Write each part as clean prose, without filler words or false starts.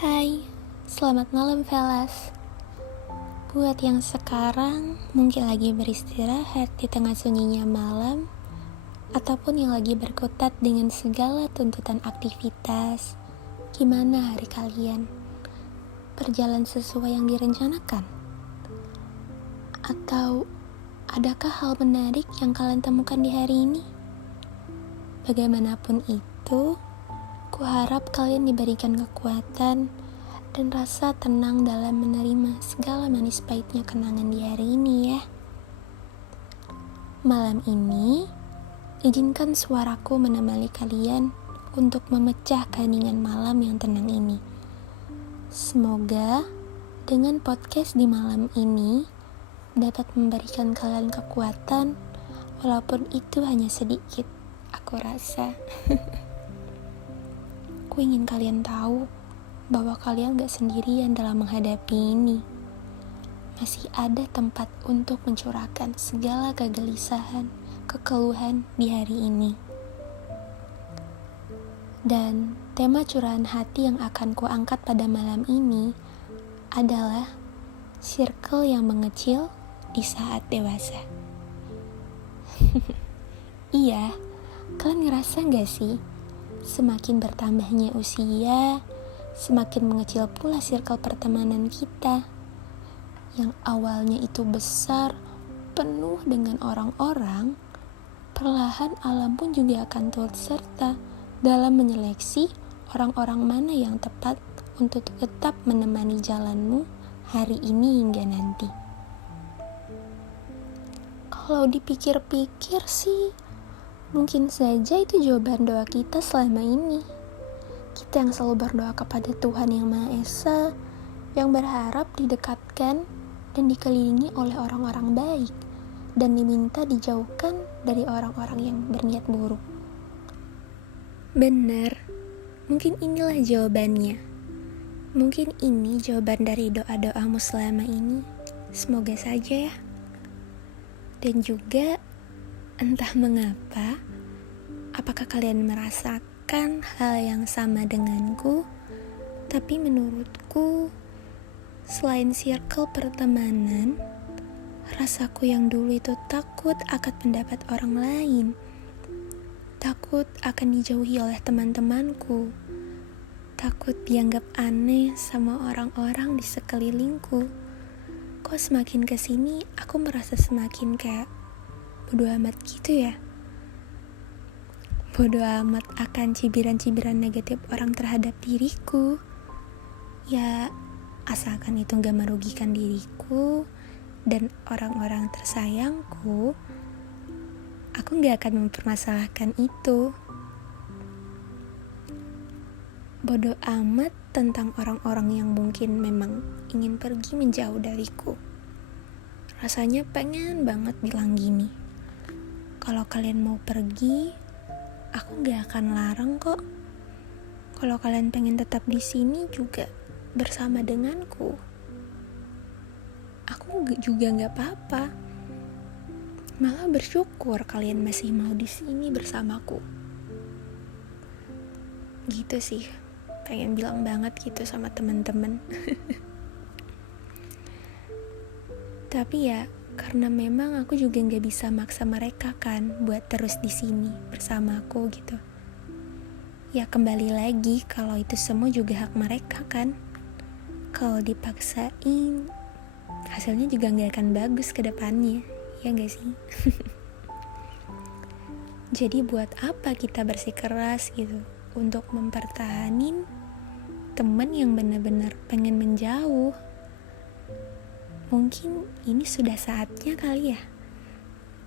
Hai, selamat malam Velas. Buat yang sekarang mungkin lagi beristirahat di tengah sunyinya malam, ataupun yang lagi berkutat dengan segala tuntutan aktivitas, gimana hari kalian? Berjalan sesuai yang direncanakan? Atau adakah hal menarik yang kalian temukan di hari ini? Bagaimanapun itu, ku harap kalian diberikan kekuatan dan rasa tenang dalam menerima segala manis pahitnya kenangan di hari ini ya. Malam ini, izinkan suaraku menemani kalian untuk memecah keheningan malam yang tenang ini. Semoga dengan podcast di malam ini dapat memberikan kalian kekuatan, walaupun itu hanya sedikit, aku rasa. Ku ingin kalian tahu bahwa kalian gak sendirian dalam menghadapi ini. Masih ada tempat untuk mencurahkan segala kegelisahan, kekeluhan di hari ini. Dan tema curahan hati yang akan ku angkat pada malam ini adalah circle yang mengecil di saat dewasa. Iya, kalian ngerasa gak sih? Semakin bertambahnya usia, semakin mengecil pula circle pertemanan kita. Yang awalnya itu besar, penuh dengan orang-orang, perlahan alam pun juga akan turut serta dalam menyeleksi orang-orang mana yang tepat untuk tetap menemani jalanmu hari ini hingga nanti. Kalau dipikir-pikir sih, mungkin saja itu jawaban doa kita selama ini. Kita yang selalu berdoa kepada Tuhan Yang Maha Esa, yang berharap didekatkan dan dikelilingi oleh orang-orang baik, dan diminta dijauhkan dari orang-orang yang berniat buruk. Benar, mungkin inilah jawabannya. Mungkin ini jawaban dari doa-doamu selama ini. Semoga saja ya. Dan juga entah mengapa, apakah kalian merasakan hal yang sama denganku? Tapi menurutku, selain circle pertemanan, rasaku yang dulu itu takut akan pendapat orang lain. Takut akan dijauhi oleh teman-temanku. Takut dianggap aneh sama orang-orang di sekelilingku. Kok semakin kesini, aku merasa semakin kayak bodo amat gitu ya. Bodo amat akan cibiran-cibiran negatif orang terhadap diriku. Ya, asalkan itu gak merugikan diriku dan orang-orang tersayangku, aku gak akan mempermasalahkan itu. Bodo amat tentang orang-orang yang mungkin memang ingin pergi menjauh dariku. Rasanya pengen banget bilang gini, kalau kalian mau pergi, aku gak akan larang kok. Kalau kalian pengen tetap di sini juga bersama denganku, aku juga gak apa-apa. Malah bersyukur kalian masih mau di sini bersamaku. Gitu sih, pengen bilang banget gitu sama teman-teman. Tapi ya, karena memang aku juga gak bisa maksa mereka kan buat terus di sini bersama aku gitu. Ya kembali lagi, kalau itu semua juga hak mereka kan. Kalau dipaksain, hasilnya juga gak akan bagus ke depannya, ya gak sih? Jadi buat apa kita bersikeras gitu untuk mempertahanin teman yang benar-benar pengen menjauh? Mungkin ini sudah saatnya kali ya,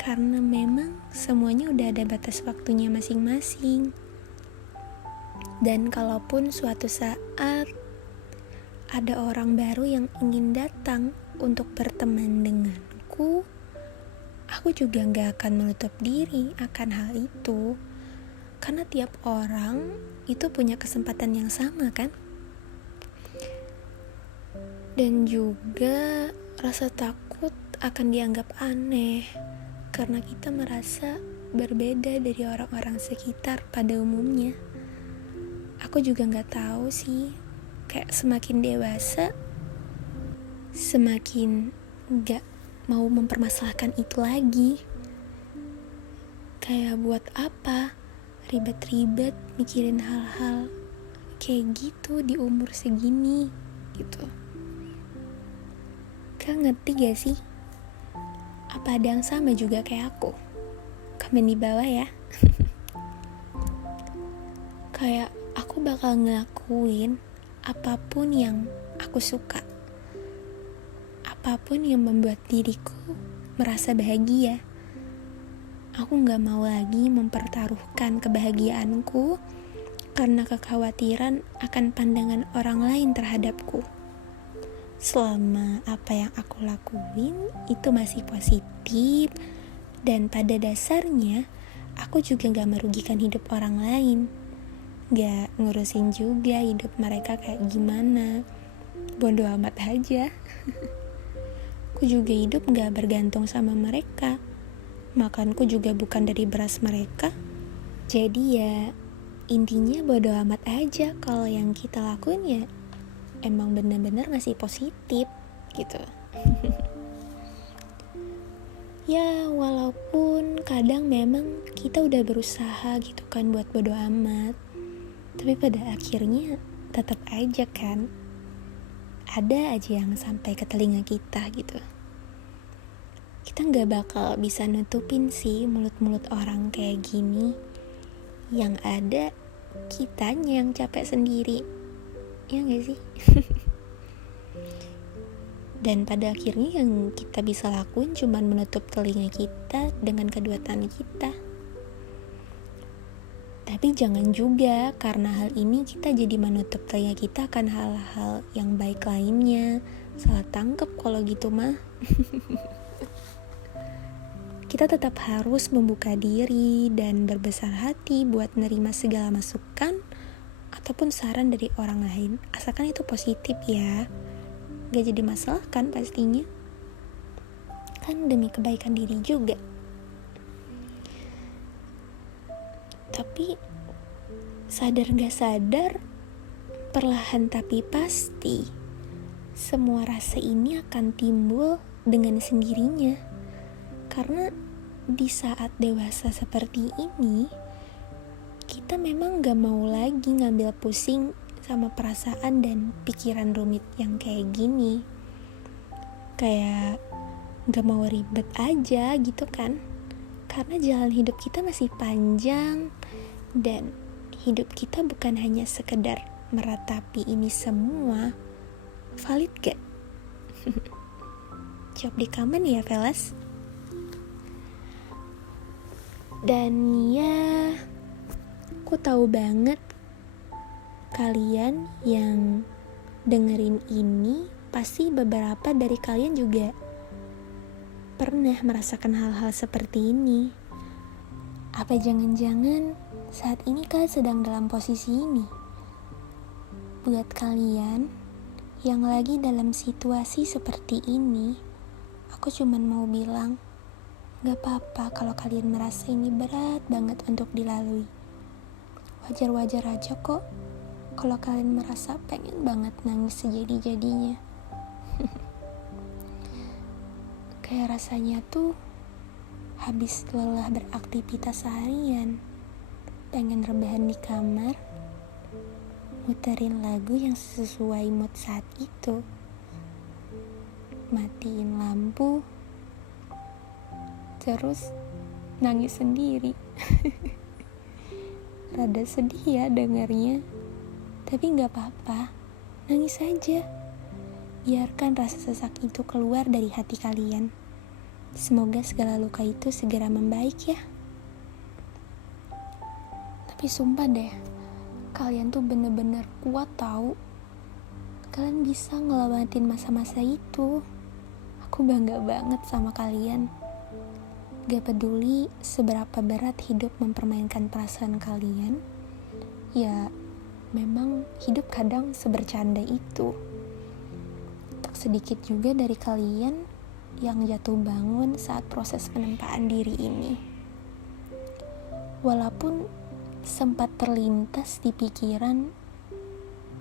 karena memang semuanya udah ada batas waktunya masing-masing. Dan kalaupun suatu saat ada orang baru yang ingin datang untuk berteman denganku, aku juga gak akan menutup diri akan hal itu. Karena tiap orang itu punya kesempatan yang sama kan? Dan juga rasa takut akan dianggap aneh karena kita merasa berbeda dari orang-orang sekitar pada umumnya. Aku juga gak tahu sih kayak semakin dewasa, semakin gak mau mempermasalahkan itu lagi. Kayak buat apa ribet-ribet mikirin hal-hal kayak gitu di umur segini gitu. Kalian ngerti gak sih? Apa ada yang sama juga kayak aku? Komen di bawah ya. Kayak aku bakal ngelakuin apapun yang aku suka, apapun yang membuat diriku merasa bahagia. Aku gak mau lagi mempertaruhkan kebahagiaanku karena kekhawatiran akan pandangan orang lain terhadapku. Selama apa yang aku lakuin itu masih positif, dan pada dasarnya aku juga gak merugikan hidup orang lain, gak ngurusin juga hidup mereka kayak gimana. Bodoh amat aja. Aku juga hidup gak bergantung sama mereka, makanku juga bukan dari beras mereka. Jadi ya intinya bodoh amat aja kalau yang kita lakuin ya emang benar-benar ngasih positif gitu. Ya walaupun kadang memang kita udah berusaha gitu kan buat bodoh amat, tapi pada akhirnya tetap aja kan ada aja yang sampai ke telinga kita gitu. Kita gak bakal bisa nutupin sih mulut-mulut orang kayak gini. Yang ada kitanya yang capek sendiri, ya gak sih? Dan pada akhirnya yang kita bisa lakuin cuma menutup telinga kita dengan kedua tangan kita. Tapi jangan juga karena hal ini kita jadi menutup telinga kita akan hal-hal yang baik lainnya. Salah tangkep kalau gitu mah. Kita tetap harus membuka diri dan berbesar hati buat nerima segala masukan ataupun saran dari orang lain, asalkan itu positif ya. Gak jadi masalah kan pastinya. Kan demi kebaikan diri juga. Tapi sadar gak sadar, perlahan tapi pasti, semua rasa ini akan timbul dengan sendirinya. Karena di saat dewasa seperti ini, kita memang gak mau lagi ngambil pusing sama perasaan dan pikiran rumit yang kayak gini. Kayak gak mau ribet aja gitu kan. Karena jalan hidup kita masih panjang, dan hidup kita bukan hanya sekedar meratapi ini semua. Valid gak? Jawab di komen ya fellas. Dan ya, aku tahu banget kalian yang dengerin ini pasti beberapa dari kalian juga pernah merasakan hal-hal seperti ini. Apa jangan-jangan saat ini kalian sedang dalam posisi ini? Buat kalian yang lagi dalam situasi seperti ini, aku cuman mau bilang, gak apa-apa kalau kalian merasa ini berat banget untuk dilalui. Wajar-wajar aja kok kalau kalian merasa pengen banget nangis sejadi-jadinya. Kayak rasanya tuh habis lelah beraktivitas seharian, pengen rebahan di kamar, muterin lagu yang sesuai mood saat itu, matiin lampu, terus nangis sendiri. Rada sedih ya dengarnya, tapi gak apa-apa, nangis aja. Biarkan rasa sesak itu keluar dari hati kalian. Semoga segala luka itu segera membaik ya. Tapi sumpah deh, kalian tuh bener-bener kuat tahu. Kalian bisa ngelewatin masa-masa itu. Aku bangga banget sama kalian. Gak peduli seberapa berat hidup mempermainkan perasaan kalian, ya memang hidup kadang sebercanda itu. Tak sedikit juga dari kalian yang jatuh bangun saat proses penempaan diri ini. Walaupun sempat terlintas di pikiran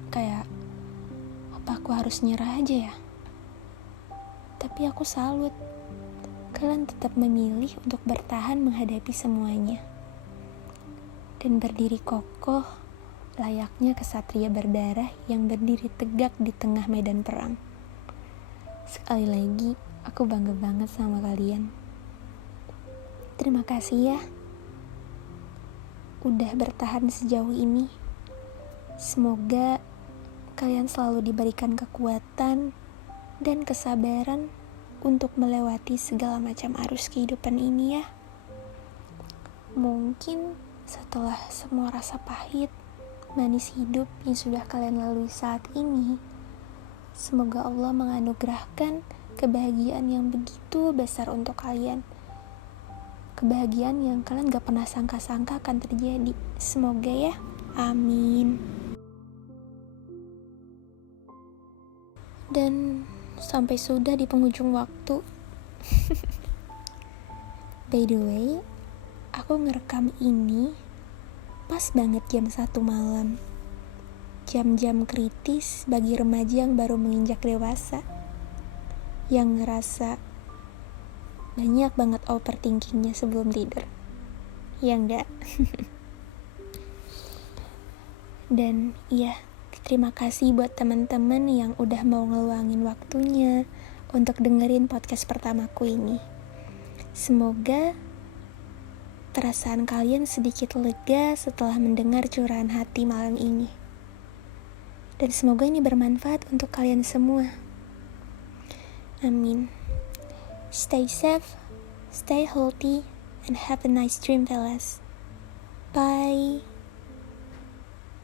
kayak Apa aku harus nyerah aja ya? Tapi aku salut. Kalian tetap memilih untuk bertahan menghadapi semuanya. Dan berdiri kokoh layaknya kesatria berdarah yang berdiri tegak di tengah medan perang. Sekali lagi, aku bangga banget sama kalian. Terima kasih ya. Udah bertahan sejauh ini. Semoga kalian selalu diberikan kekuatan dan kesabaran untuk melewati segala macam arus kehidupan ini ya. Mungkin setelah semua rasa pahit, manis hidup yang sudah kalian lalui saat ini, semoga Allah menganugerahkan kebahagiaan yang begitu besar untuk kalian. Kebahagiaan yang kalian gak pernah sangka-sangka akan terjadi. Semoga ya. Amin. Dan sampai sudah di penghujung waktu. By the way, aku ngerekam ini pas banget jam 1 malam. Jam-jam kritis bagi remaja yang baru menginjak dewasa. Yang ngerasa banyak banget overthinkingnya sebelum tidur. Ya enggak? Dan iya, terima kasih buat teman-teman yang udah mau ngeluangin waktunya untuk dengerin podcast pertamaku ini. Semoga perasaan kalian sedikit lega setelah mendengar curahan hati malam ini. Dan semoga ini bermanfaat untuk kalian semua. Amin. Stay safe, stay healthy, and have a nice dream, fellas. Bye.